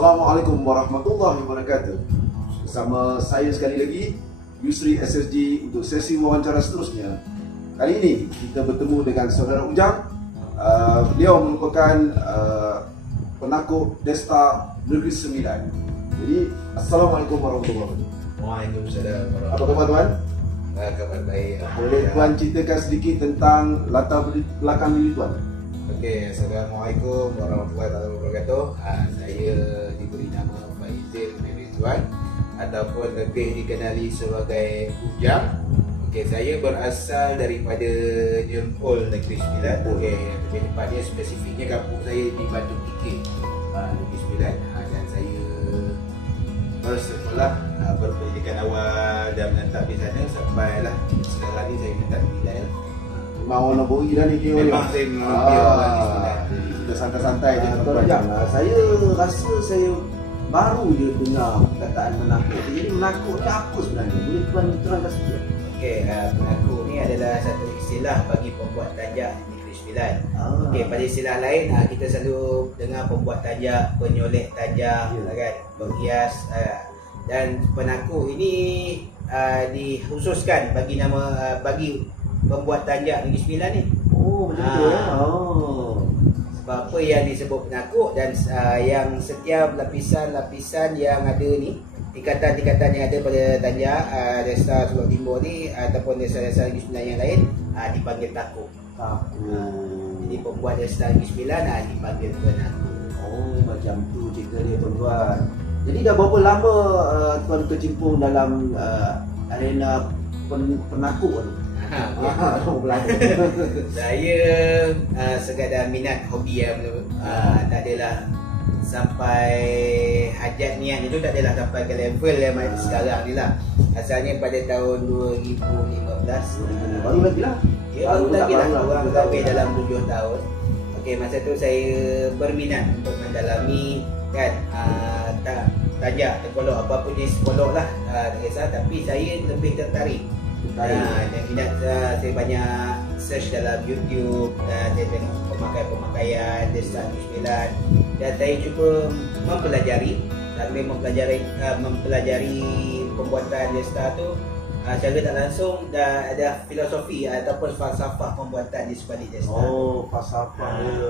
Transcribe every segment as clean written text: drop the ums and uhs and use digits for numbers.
Assalamualaikum warahmatullahi wabarakatuh. Bersama saya sekali lagi, Yusri SSG untuk sesi wawancara seterusnya. Kali ini kita bertemu dengan saudara Ujang. Beliau merupakan penakut Desta Negeri Sembilan. Jadi, Assalamualaikum warahmatullahi wabarakatuh. Waalaikumsalam. Apa khabar tuan? Kabar baik. Boleh tuan ceritakan sedikit tentang latar belakang diri tuan? Okey, Assalamualaikum warahmatullahi wabarakatuh. Saya diberi nama Faizil bin Rizwan ataupun lebih dikenali sebagai Ujang. Okey, saya berasal daripada Jempol Negeri Sembilan. Okey, lebih tepatnya spesifiknya kampung saya di Batu Tikik, Negeri Sembilan. Dan saya bersekolah berpendidikan awal dan menetap di sana sampailah sekarang ni saya menetap di Bilal. Mau naboi dah ni dia. Memang saya memang dia orang di Sembilan. Jadi kita santai-santai je. Tuan Ujang, saya rasa saya baru je dengar perkataan menakut. Jadi menakut ni apa sebenarnya? Boleh tuan terangkan sikit? Okey, penakut ni adalah satu istilah bagi pembuat tanjak di Negeri Sembilan. Okey, pada istilah lain kita selalu dengar pembuat tanjak, penyolek tanjak, kan, penghias, dan penakut ini dikhususkan bagi nama bagi pembuat tanjak Negeri Sembilan ni. Oh, macam tu ya. Oh. Sebab apa yang disebut penakut dan yang setiap lapisan-lapisan yang ada ni, tingkatan-tingkatan yang ada pada tanjak Desta Sulawesi Timur ni ataupun Desta-Desta Negeri Sembilan yang lain dipanggil takut. Jadi pembuat Desta Negeri Sembilan dipanggil penakut. Oh, macam tu cerita dia tuan-tuan. Jadi dah berapa lama tuan kecimpung dalam arena penakut ni? Saya sekadar minat hobi tak adalah sampai hajat niat itu, tak adalah sampai ke level yang sekarang ni lah. Asalnya pada tahun 2015. Baru lagi lah. Ya, baru lagi lah, kurang lebih dalam 7 tahun. Okey, masa tu saya berminat untuk mendalami kan tanjak, terkolok, apapun jenis kolok lah, tak kisah. Tapi saya lebih tertarik. Dan minat saya banyak search dalam YouTube, dan saya tengok pemakaian Desta Negeri Sembilan, dan saya cuba mempelajari sambil mempelajari pembuatan Desta tu secara tak langsung ada filosofi ataupun falsafah pembuatan di sebalik Desta. Oh, falsafah dia.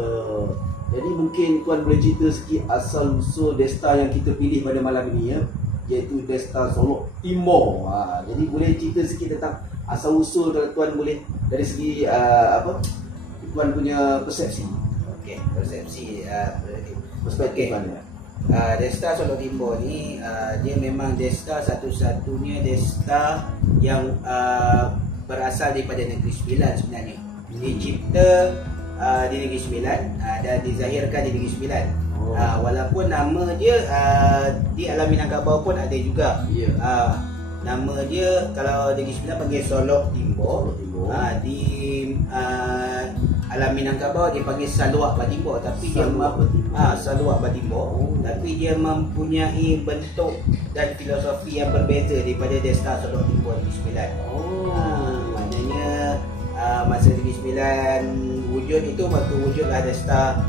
Jadi mungkin tuan boleh cerita sikit asal usul Desta yang kita pilih pada malam ini ya, iaitu Desta Solok Timur. Jadi boleh cerita sikit tentang asal usul kalau tuan boleh dari segi tuan punya persepsi. Okey, persepsi perspektif okay. Desta Solok Timur ni dia memang Desta satu-satunya Desta yang berasal daripada Negeri Sembilan sebenarnya. Dicipta di Negeri Sembilan dan dizahirkan di Negeri Sembilan. Walaupun nama dia di alam Minangkabau pun ada juga. Nama dia kalau Negeri Sembilan panggil Solok Timur. Di alam Minangkabau dia panggil Saluak Batimbo, tapi Saluak Batimbo, tapi dia mempunyai bentuk dan filosofi yang berbeza daripada Desta Solok Timur Negeri Sembilan. Maknanya masa Negeri Sembilan wujud itu, maka wujudlah Desta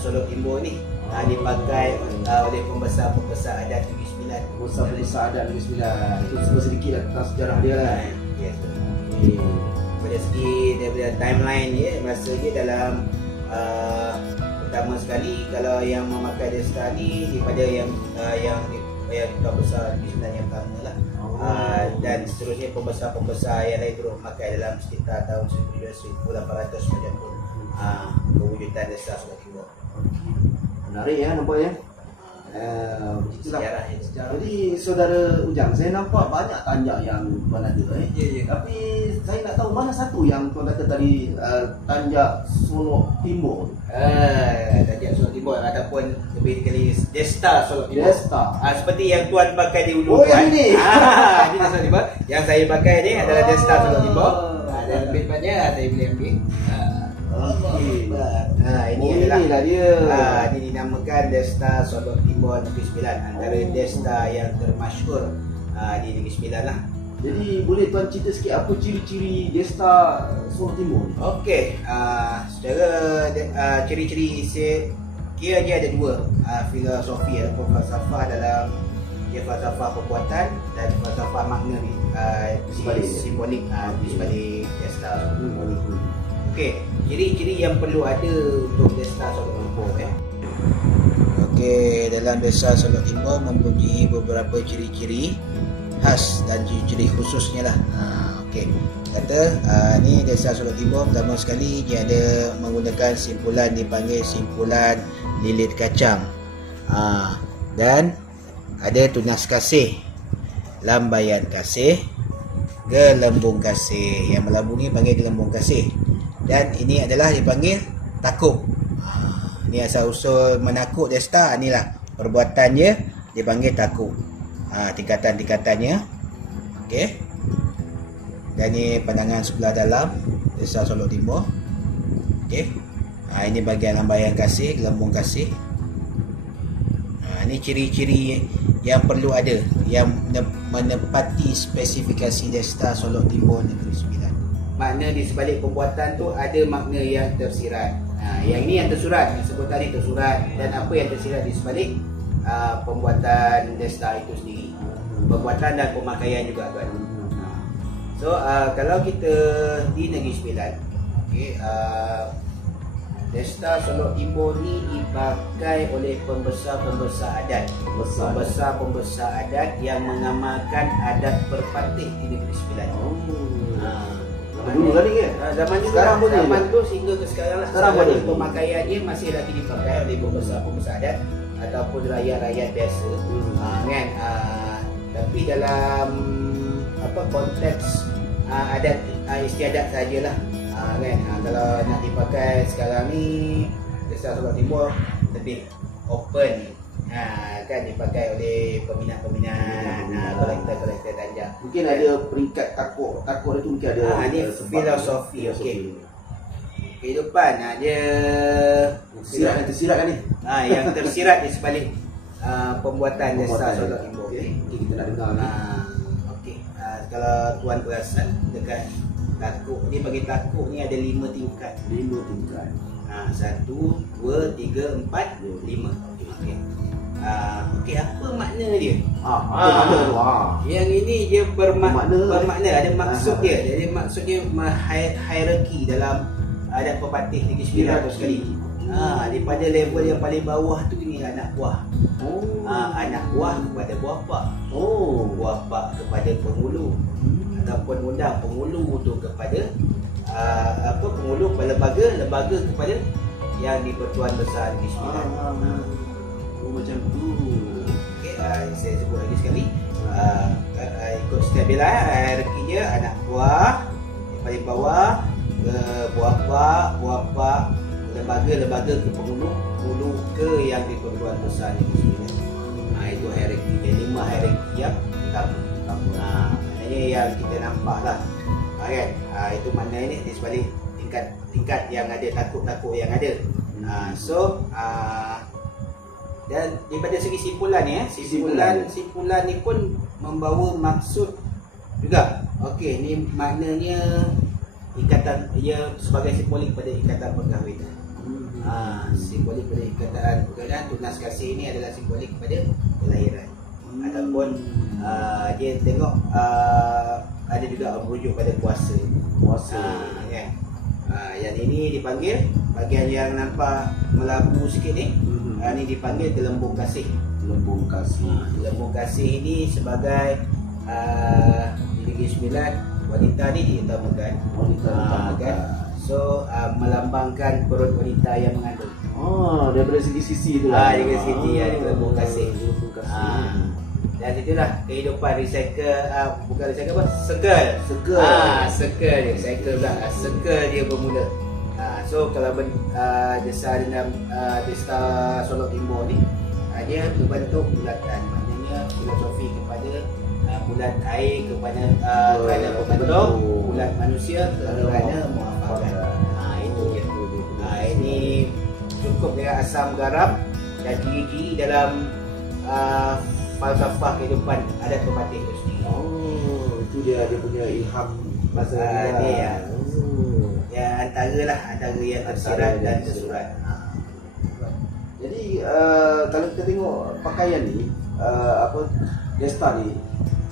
Solok Timur ni dipakai oleh pembesar-pembesar adat Negeri Sembilan. Pembesar adat Negeri Sembilan. Itu semua sedikit lah tentang sejarah dia lah. Yes. Pada segi daripada timeline dia, masa dia dalam pertama sekali kalau yang memakai Desta ni daripada yang besar Negeri Sembilan yang pertama lah. Dan seterusnya pembesar-pembesar yang lain terus memakai dalam sekitar tahun 1800 macam tu. Kewujudan Desta Solok Timur. Menarik ya nampaknya. Sejarah. Jadi saudara Ujang, saya nampak banyak tanjak yang tuan ada Tapi saya nak tahu mana satu yang tuan kata tadi tanjak Solok Timur. Tanjak Solok Timur ataupun lebih sekali Desta Solok Timur. Desta. Seperti yang tuan pakai di Ulu. Yang ini. Ini Desta Solok Timur. Yang saya pakai ni adalah Desta Solok Timur. Dan lebih tepatnya saya boleh ambil. Ini adalah dia. Ini dinamakan Desta Solok Timur Negeri Sembilan, antara Desta yang termasyhur di Negeri Sembilan lah. Jadi boleh tuan cerita sikit apa ciri-ciri Desta Solok Timur ni? Okey, secara ciri-ciri dia ada dua filosofi ataupun falsafah dalam dia falsafah perbuatan dan falsafah makna ni simbolik di sebalik Desta. Okey, ciri-ciri yang perlu ada untuk Desta Solok Timur Okey, dalam Desta Solok Timur mempunyai beberapa ciri-ciri khas dan ciri-ciri khususnya lah. Okey, kata ni Desta Solok Timur pertama sekali dia ada menggunakan simpulan dipanggil simpulan lilit kacang. Dan ada tunas kasih, lambayan kasih, gelembung kasih. Yang melambungi panggil gelembung kasih. Dan ini adalah dipanggil takuk. Ini asal usul menakuk Desta, inilah perbuatannya dipanggil takuk. Tingkatan-tingkatannya. Okey. Dan ini pandangan sebelah dalam Desta Solok Timur. Okey. Ini bahagian lambayan kasih, gelembung kasih. Ini ciri-ciri yang perlu ada yang menepati spesifikasi Desta Solok Timur Negeri Sembilan. Makna di sebalik perbuatan tu ada makna yang tersirat. Yang ini yang tersurat, yang sebut tadi tersurat, dan apa yang tersirat di sebalik pembuatan Desta itu sendiri. Perbuatan dan pemakaian juga kan. So kalau kita di Negeri Sembilan, okay, Desta Solok Timur ni dipakai oleh pembesar-pembesar adat. Pembesar-pembesar adat yang mengamalkan adat berpatih di Negeri Sembilan. Dulu kan ni kan? Zaman dulu sekarang pun zaman tu sehingga ke sekarang lah. Sekarang pun pemakaian dia masih lagi dipakai oleh pembesar-pembesar adat ataupun rakyat-rakyat biasa. Kan? Tapi dalam konteks adat istiadat sajalah. Kan? Kalau nak dipakai sekarang ni Desta Solok Timur lebih open, kan dipakai oleh peminat-peminat, kolektor-kolektor tanjak. Mungkin ada peringkat takuk itu mungkin ada. Ini filosofi. Okey. Kehidupan dia tersirat kan ni. Yang tersirat di sebalik pembuatan Desta Solok Timur. Okey, kita nak dengar ni. Okey. Kalau tuan perasan dekat takuk ni, bagi takuk ni ada 5 tingkat. 5 tingkat. 1, 2, 3, 4, 5. Okey. Okey, apa makna dia? Apa makna tu? Yang ini dia bermakna, ada maksud dia. Jadi maksud dia hierarki dalam adat pepatih Negeri Sembilan tu sekali. Daripada level yang paling bawah tu ni anak buah. Anak buah kepada buah pak. Buah pak kepada penghulu. Ataupun undang penghulu tu kepada penghulu kepada lembaga kepada yang di-Pertuan Besar Negeri Sembilan. Macam tu. Okey, saya sebut lagi sekali. Ikut step dia lah, hierarkinya anak buah yang paling bawah ke buah pak, lembaga ke penghulu ke yang di-Pertuan Besar Negeri Sembilan. Itu hierarki. Jadi 5 hierarki yang utama. Maknanya yang kita nampak lah, kan? Itu maknanya di sebalik tingkat yang ada, takut yang ada. Dan daripada segi simpulan ni, simpulan ni pun membawa maksud juga. Okey, ni maknanya ikatan, ia sebagai simbolik pada ikatan perkahwinan. Simbolik pada ikatan perkahwinan. Tunas kasih ini adalah simbolik pada kelahiran. Ataupun dia tengok ada juga merujuk pada puasa. Kan? Yang ini dipanggil, bahagian yang nampak melabu sikit ni, ini dipanggil gelembung kasih. Gelembung kasih ini sebagai di Negeri Sembilan, wanita ni diutamakan. Kan? So melambangkan perut wanita yang mengandung. Daripada sisi tu lah. Dari sisi gelembung kasih. Dan itulah kehidupan bukan recycle apa? Circle dia. Cycle pula. Circle dia bermula. So kalau Desta Solok Timur ni, dia berbentuk bulatan. Maknanya filosofi kepada bulat air kepada kerana pembentuk, bulat manusia kerana muafakat. Itu dia. Ini cukup dengan asam garam dan ciri-ciri dalam falsafah kehidupan adat pepatih itu sendiri. Itu dia punya ilham masa dia. Ya, antara yang tersirat dan tersurat. Jadi kalau kita tengok pakaian ni, Desta ni,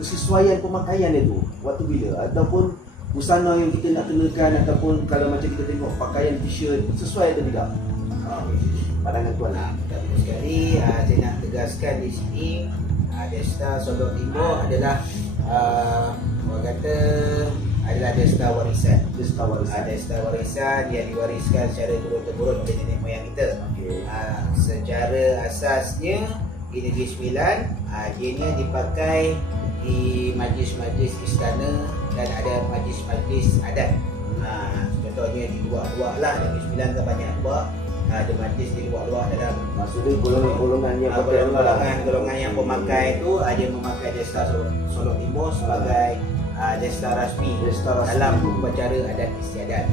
kesesuaian pemakaian itu waktu bila ataupun busana yang kita nak kenakan, ataupun kalau macam kita tengok pakaian t-shirt sesuai atau tidak? Pandangan tuan lah. Betul sekali. Saya nak tegaskan di sini, Desta Solok Timur adalah orang kata adalah Desta warisan. Desta warisan. Desta warisan yang diwariskan secara turun-temurun oleh nenek moyang kita. Secara asasnya di Negeri Sembilan, ianya dipakai di majlis-majlis istana dan ada majlis-majlis adat. Contohnya di luar-luar lah, Negeri Sembilan kan banyak luar. Ada majlis di luar-luar dalam, maksudnya golongan yang golongan yang pemakai tu ada memakai Desta Solok Timur sebagai Desta rasmi dalam upacara adat istiadat.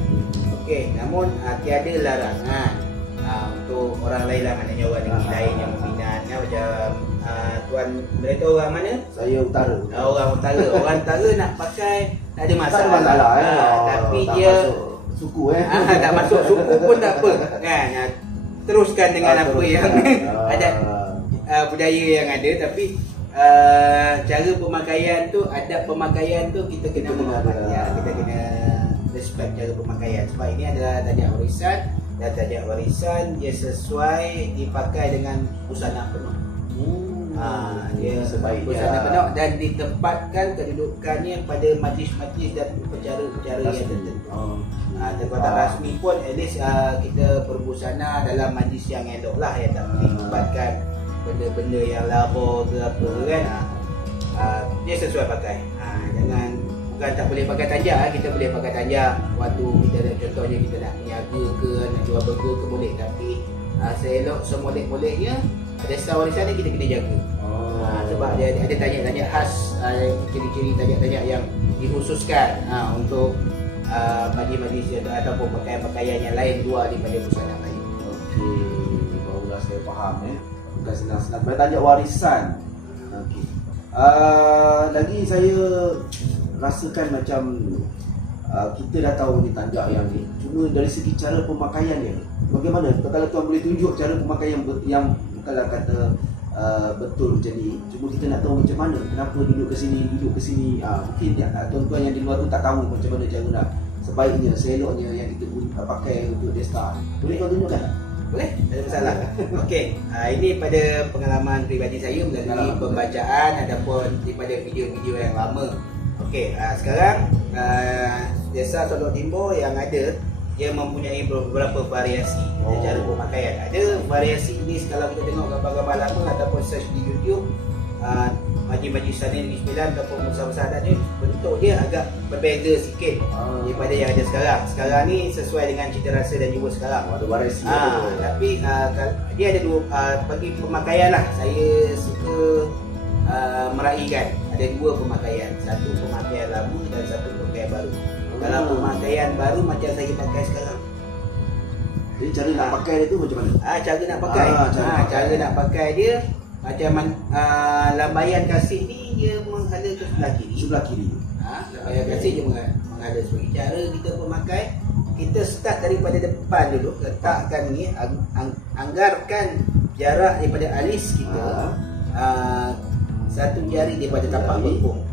Okey, namun tiada larangan untuk orang lain lah, maknanya orang negeri lain yang berminat macam tuan mereka orang mana? Saya utara. Orang utara nak pakai tak ada masalah. Tak ada masalah tapi tak dia suku tak masuk suku pun tak apa kan. Teruskan dengan apa yang adat budaya yang ada, tapi cara pemakaian tu, adab pemakaian tu kita kena kita kena respect cara pemakaian, sebab ini adalah tajak warisan, dan tajak warisan dia sesuai dipakai dengan busana penuh. Dia sebaik busana penuh dan ditempatkan kedudukannya pada majlis-majlis dan upacara-upacara yang tertentu. Tempatan rasmi pun at least kita berbusana dalam majlis yang elok lah, yang tak melibatkan benda-benda yang laba ke apa kan. Dia sesuai pakai. Jangan, bukan tak boleh pakai tanjak, kita boleh pakai tanjak waktu kita contohnya kita nak niaga ke, nak jual burger ke boleh, tapi seelok semolek-moleknya Desta warisan ni kita kena jaga. Sebab dia ada tanjak-tanjak khas, ciri-ciri tanjak-tanjak yang dikhususkan untuk majlis-majlis ataupun pakaian-pakaian yang lain luar daripada busana lain. Okey, barulah saya faham bukan senang-senang. Bertanjak warisan. Okey. Lagi saya rasakan macam kita dah tahu ni tanjak yang ni. Cuma dari segi cara pemakaiannya, bagaimana? Kalau tuan boleh tunjuk cara pemakaian yang bukanlah kata betul macam ni, cuma kita nak tahu macam mana, kenapa duduk ke sini. Mungkin tuan-tuan yang di luar tu tak tahu macam mana cara nak sebaiknya, seeloknya yang kita pakai untuk Desta. Boleh tuan tunjukkan? Boleh, tak ada masalah. Okey, ini pada pengalaman peribadi saya melalui pembacaan ataupun daripada video-video yang lama. Okey, sekarang Desta Solok Timur yang ada, dia mempunyai beberapa variasi cara pemakaian. Ada variasi ini kalau kita tengok gambar-gambar lama ataupun search di YouTube, majlis-majlis sana Negeri Sembilan ataupun besar-besar adat ni, bentuk dia agak berbeza sikit daripada yang ada sekarang. Sekarang ni sesuai dengan cita rasa dan jiwa sekarang. Ada variasi. Tapi dia ada dua, bagi pemakaian lah, saya suka meraihkan ada dua pemakaian, satu pemakaian lama dan satu pemakaian baru. Kalau pemakaian baru macam saya pakai sekarang. Jadi cara nak pakai dia tu macam mana? Cara nak pakai. Cara nak pakai dia macam lambaian kasih ni dia menghadap ke sebelah kiri. Sebelah kiri. Lambaian kasih dia menghadap sebelah kiri. Cara kita pemakai, kita start daripada depan dulu, letakkan ni, anggarkan jarak daripada alis kita satu jari daripada tapak bengkung.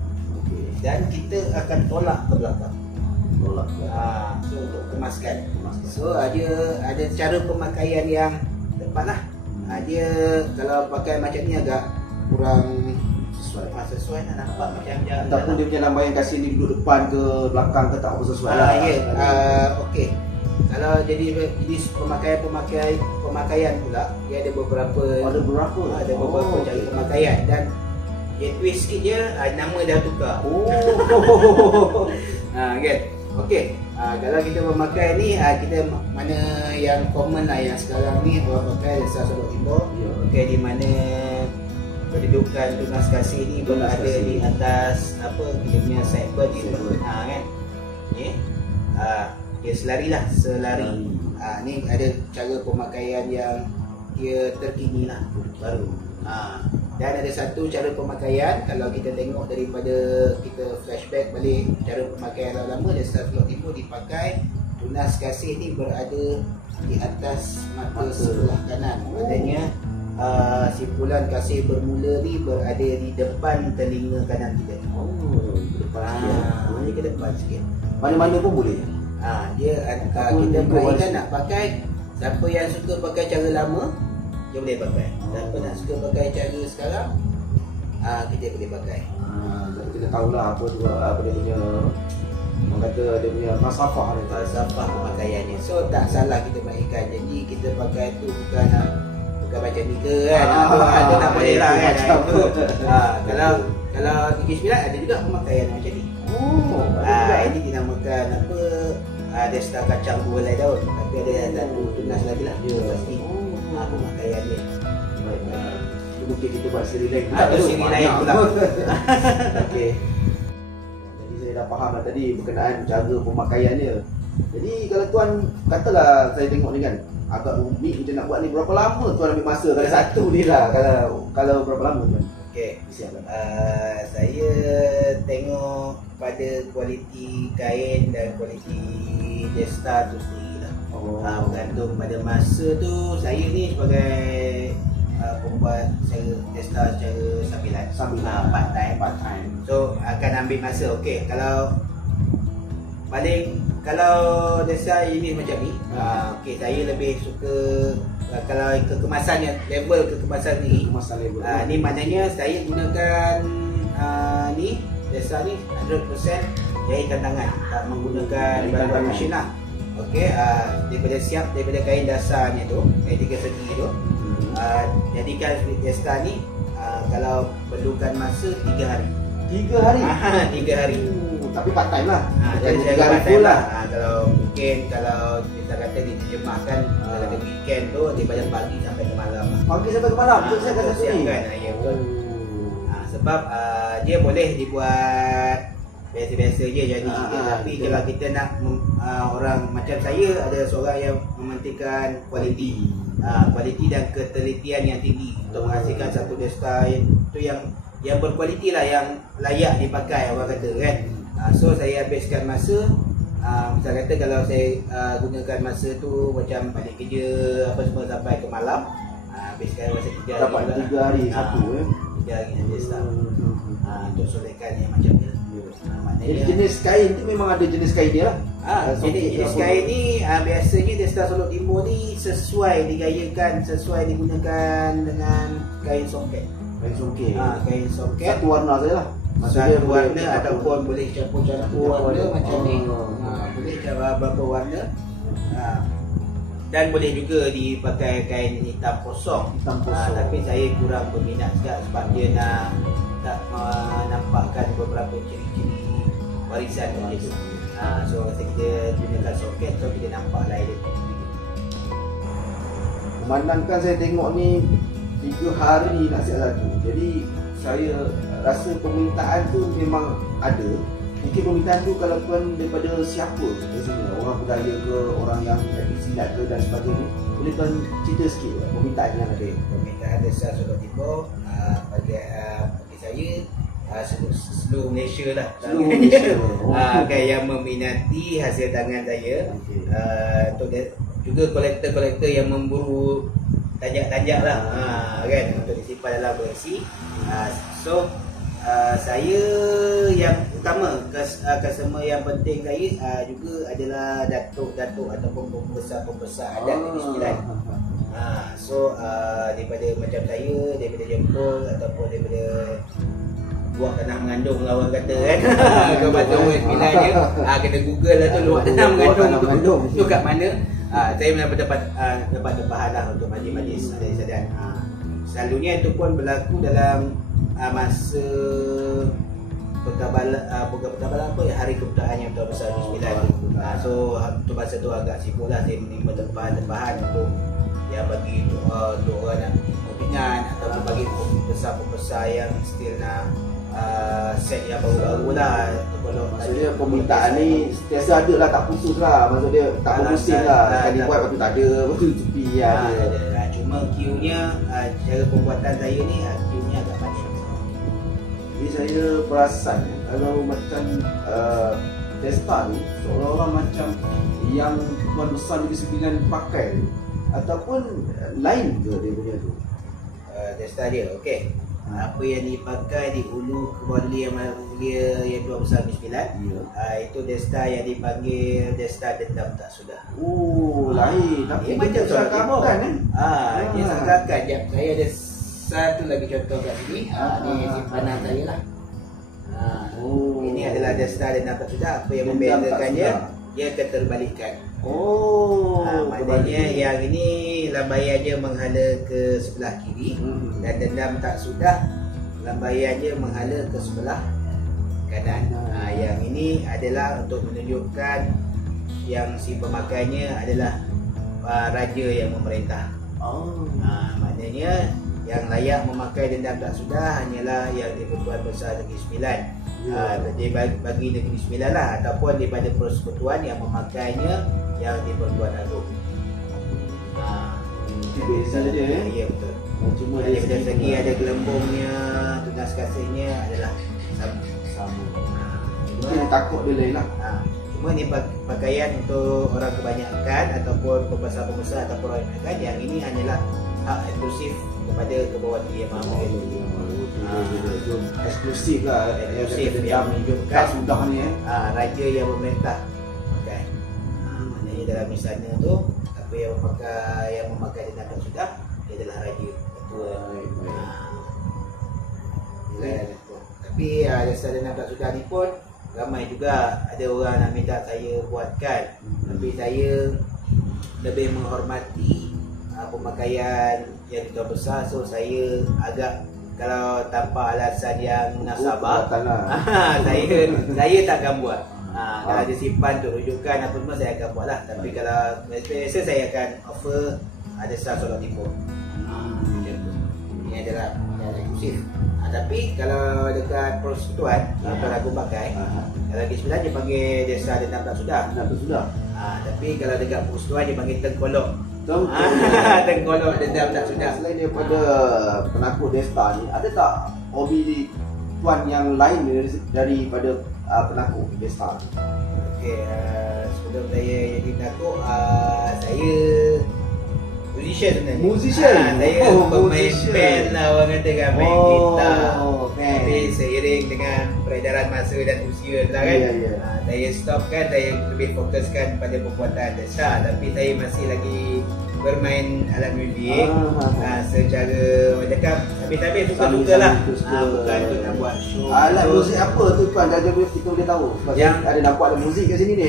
Dan kita akan tolak ke belakang. So untuk kemaskan. So ada cara pemakaian yang tepat lah. Dia kalau pakai macam ni agak kurang sesuai nak nampak macam ataupun dia punya lambaian kasih ni duduk depan ke belakang ke tak apa sesuai lah. Okey. Kalau jadi jenis pemakaian pula, dia ada beberapa cara pemakaian, dan dia twist sikit je, nama dah tukar. Kan? Okey, kalau kita memakai ni, kita mana yang common lah yang sekarang ni orang pakai Desta Solok Timur. Okey, di mana kedudukan tunas kasih ni berada di atas apa kita punya side bird kan. Okey. Dia selari. Ni ada cara pemakaian yang dia terkini lah, baru. Dan ada satu cara pemakaian, kalau kita tengok daripada kita flashback balik cara pemakaian lama, Desta Solok Timur dipakai tunas kasih ni berada di atas mata sebelah kanan. Maknanya simpulan kasih bermula ni berada di depan telinga kanan kita. Dia ke depan sikit. Mana-mana pun boleh. Dia kita mainkan nak pakai. Siapa yang suka pakai cara lama, dia boleh pakai. Siapa nak suka pakai cara sekarang, kita boleh pakai. Kita tahulah apa tu, apa dia punya, orang kata dia punya falsafah pemakaiannya. So tak salah kita mainkan. Jadi kita pakai tu bukan macam ni ke kan. Ada tak boleh lah kan. Kalau Negeri Sembilan ada juga pemakaian macam ni. Ini dinamakan apa? Desta kacang 2 helai daun. Tapi ada satu tunas lagi lah dia pasti. Pemakaian dia. Mungkin kita buat siri lain. Siri lain pula. Okey. Jadi saya dah faham lah tadi berkenaan cara pemakaian dia. Jadi kalau tuan katalah saya tengok ni kan agak rumit macam nak buat ni, berapa lama tuan ambil masa kalau satu ni lah, kalau berapa lama tuan? Okey. Saya tengok pada kualiti kain dan kualiti desta tu sendiri lah. Bergantung pada masa tu. Saya ni sebagai pembuat cara desta secara sambilan part time. So akan ambil masa. Okey, kalau desa ini macam ni, okey, saya lebih suka kalau kekemasannya, level kekemasan ni, ni maknanya saya gunakan ni desa ni 100% jahitan tangan, tak menggunakan bahan mesin lah. Okey, daripada kain dasarnya tu, kain 3 segi tu, jadikan desta ni kalau perlukan masa 3 hari. 3 hari? 3 hari. Tapi part time lah. Jadi saya part time lah. Kalau kita kata diterjemahkan pada weekend tu daripada pagi sampai ke malam. Pagi sampai ke malam. Betul saya kata sini. Ya betul. Sebab dia boleh dibuat biasa-biasa je jadi tapi betul. Kalau kita nak orang macam saya, ada seorang yang mementingkan kualiti dan ketelitian yang tinggi untuk menghasilkan satu desta itu yang berkualiti lah, yang layak dipakai orang kata kan. So saya habiskan masa, misal kata kalau saya gunakan masa tu macam balik kerja apa semua sampai ke malam, habiskan masa 3 hari. Dapat 3 hari satu 3 hari nanti start. Untuk solekan yang macam ni. Jadi jenis kain tu memang ada jenis kain dia lah. Jenis kain ni biasanya desta Solok Timur ni sesuai digayakan, sesuai digunakan dengan kain songket. Kain songket satu warna saja lah. Satu warna ataupun boleh campur-campur warna macam ni. Boleh berapa warna. Dan boleh juga dipakai kain hitam kosong. Tapi saya kurang berminat juga sebab dia tak menampakkan beberapa ciri-ciri warisan macam tu. So kita gunakan soket, so kita nampak lah dia. Memandangkan saya tengok ni 3 hari nak siap satu. Jadi saya rasa permintaan tu memang ada. Mungkin permintaan tu kalau tuan daripada siapa biasanya, orang budaya ke, orang yang etnik silat ke dan sebagainya, boleh tuan cerita sikit permintaan yang ada? Permintaan desa Solok Timur bagi saya seluruh Malaysia lah. Seluruh Malaysia. Kan yang meminati hasil tangan saya. Untuk juga kolektor-kolektor yang memburu tanjak-tanjak lah, kan, untuk disimpan dalam versi. So saya yang utama, customer yang penting saya juga adalah datuk-datuk ataupun pembesar-pembesar adat Negeri Sembilan. So daripada macam saya, daripada Jempol ataupun daripada luak tanah mengandung lah orang kata kan. Kau baca Negeri Sembilan je, kena google lah tu luak tanah mengandung tu kat mana. Saya dapat bahan lah untuk majlis-majlis adat. Selalunya itu pun berlaku dalam masa perkabalan apa ya, hari keputaan yang terbesar di Sembilan. So untuk masa tu agak sibuk lah, saya menerima tempahan untuk yang bagi untuk orang nak pembinaan ataupun bagi pembesar-pembesar yang still nak set yang baru-baru lah. Maksudnya permintaan ni sentiasa ada lah, tak putus lah. Maksud dia tak bermusim lah. Sekali buat lepas tu tak ada, lepas tu tepi ada. Cuma queue-nya, cara pembuatan saya ni queue-nya agak panjang. Jadi saya perasan kalau macam Desta ni seolah-olah macam yang Tuan Besar Negeri Sembilan pakai ataupun lain ke dia punya tu? Desta dia, okey. Apa yang dipakai di hulu kewali yang mulia yang Tuan Besar Negeri Sembilan, itu desta yang dipanggil desta dendam tak sudah. Oh, lain. Dia Tapi macam solat timur kan? Dia sangkakan. Jap, saya ada satu lagi contoh kat sini. Ni simpanan saya lah. Ini adalah desta dendam tak sudah. Apa yang membedakannya, dia keterbalikan. Maknanya yang ini lambaiannya menghala ke sebelah kiri, dan dendam tak sudah lambaiannya menghala ke sebelah kanan. Yang ini adalah untuk menunjukkan yang si pemakainya adalah raja yang memerintah. Maknanya yang layak memakai dendam tak sudah hanyalah yang di-Pertuan Besar Negeri Sembilan. Dia bagi Negeri Sembilan lah, ataupun daripada persekutuan yang memakainya yang di-Pertuan Agong. Itu beza dia Ya, betul. Cuma Dari segi ada gelembungnya, tunas kasihnya adalah sama. Mungkin takut dia lain lah. Cuma ni pakaian untuk orang kebanyakan ataupun pembesar-pembesar ataupun orang kebanyakan. Yang ini hanyalah hak eksklusif kepada kebawah yang maha mulia. Eksklusif lah. Eksklusif yang menunjukkan tak sudah ni raja yang memerintah. Okay. Maknanya dalam misalnya tu, apa yang memakai dendam tak sudah, dia adalah raja ketua. Tapi desa dendam tak sudah ni pun ramai juga ada orang nak minta saya buatkan. Tapi saya lebih menghormati pemakaian yang Tuan Besar, so saya agak, kalau tanpa alasan yang munasabah, saya takkan buat. Kalau ada simpan untuk rujukan apa semua, saya akan buat lah. Tapi kalau biasa saya akan offer ada solat timur. Ini adalah yang eksklusif. Tapi kalau dekat persekutuan, Tuan Agong pakai, kalau Negeri Sembilan dia panggil desa dendam tak sudah. Tapi kalau dekat persekutuan dia panggil tengkolok. Tengkolok dendam tak sudah. Selain daripada penakut desta ni, ada tak hobi tuan yang lain daripada penakut desta? Okey, sebelum saya jadi penakut, saya musician sebenarnya. Saya pemain band lah, orang kata kan, main gitar. Tapi seiring dengan peredaran masa dan usia lah kan, saya stopkan, saya lebih fokuskan pada pembuatan desa. Tapi saya masih lagi bermain alat muzik secara orang cakap habis-habis suka-suka lah. Bukan untuk nak buat show. Alat muzik apa tu tuan? Dah kita boleh tahu. Sebab yang ada nampak ada muzik kat sini ni.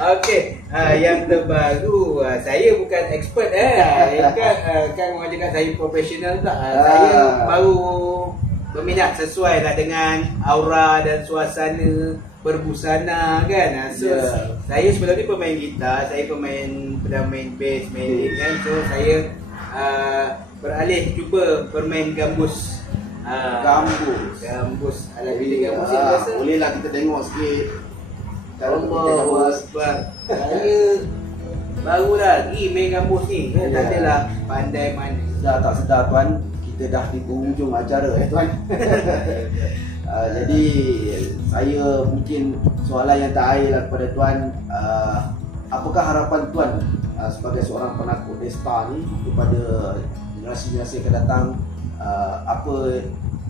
Okey, yang terbaru, saya bukan expert kan orang cakap saya profesional tak. Saya baru berminat sesuai lah dengan aura dan suasana berbusana kan. So saya sebelum ni pemain gitar, saya pernah main bass, main lead kan. So saya beralih cuba bermain gambus. Gambus alat bilik gambus yang biasa. Bolehlah kita tengok sikit. Allah Akbar. Saya baru lagi main gambus ni. Tak adalah pandai mana. Sedar tak sedar tuan, kita dah di penghujung acara tuan. Jadi saya mungkin soalan yang terakhir kepada tuan, apakah harapan tuan sebagai seorang penakut desta ni kepada generasi-generasi yang akan datang? Apa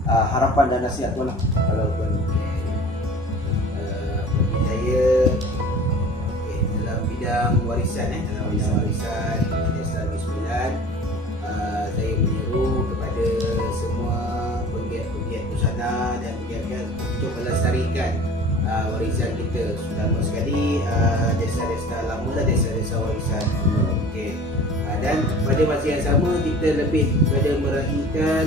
harapan dan nasihat tuan lah kalau tuan? Bagi saya, dalam bidang warisan dalam bidang warisan Desa Negeri Sembilan, saya menyeru kepada semua penggiat-penggiat busana dan penggiat untuk melestarikan warisan kita. Terutama sekali desa-desa lama dan desa-desa warisan. Okey. Dan pada masa yang sama kita lebih pada meraihkan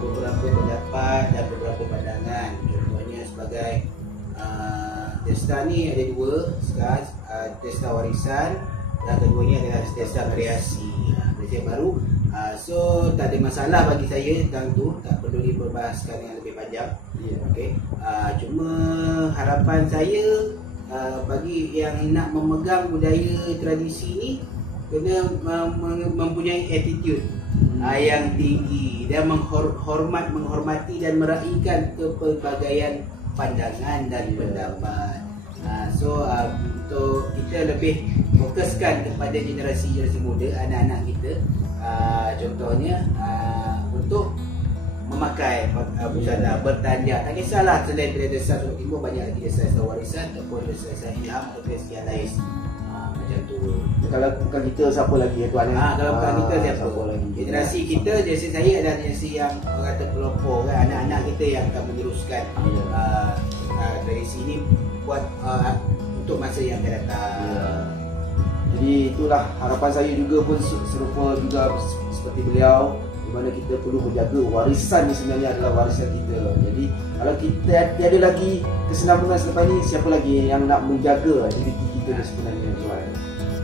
beberapa pendapat dan beberapa pandangan. Contohnya sebagai desa ni ada dua sekarang, desa warisan dan keduanya adalah desa kreasi. Desa baru. So tak ada masalah bagi saya tentang tu, tak perlu diperbahaskan yang lebih panjang. Okey. Cuma harapan saya bagi yang nak memegang budaya tradisi ni kena mempunyai attitude yang tinggi dan menghormati dan meraihkan kepelbagaian pandangan dan pendapat. Untuk kita lebih fokuskan kepada generasi muda, anak-anak kita, contohnya untuk memakai busana bertanda. Tak kisahlah selain daripada Desa Sulawesi Timur, banyak lagi desa-desa warisan ataupun desa-desa ilham atau desa yang lain. Macam tu. Kalau bukan kita, siapa lagi ya tuan? Kalau bukan kita, siapa lagi? Generasi kita, generasi saya adalah generasi yang orang kata pelopor kan. Anak-anak kita yang akan meneruskan tradisi ini buat untuk masa yang akan datang. Jadi itulah harapan saya juga pun serupa juga seperti beliau, di mana kita perlu menjaga warisan ni sebenarnya adalah warisan kita. Jadi kalau kita tiada lagi kesenambungan selepas ini, siapa lagi yang nak menjaga aktiviti kita ni sebenarnya tuan.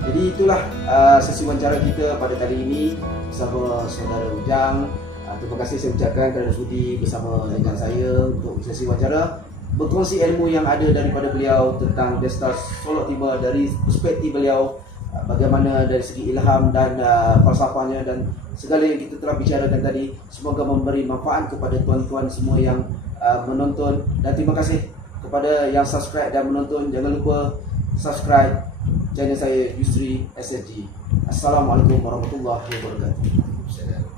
Jadi itulah sesi wawancara kita pada kali ini bersama Saudara Ujang. Terima kasih saya ucapkan kerana sudi bersama dengan saya untuk sesi wawancara, berkongsi ilmu yang ada daripada beliau tentang Desta Solok Timur dari perspektif beliau, bagaimana dari segi ilham dan falsafahnya dan segala yang kita telah bicarakan tadi. Semoga memberi manfaat kepada tuan-tuan semua yang menonton, dan terima kasih kepada yang subscribe dan menonton. Jangan lupa subscribe channel saya Yusri SSG. Assalamualaikum warahmatullahi wabarakatuh. Assalamualaikum.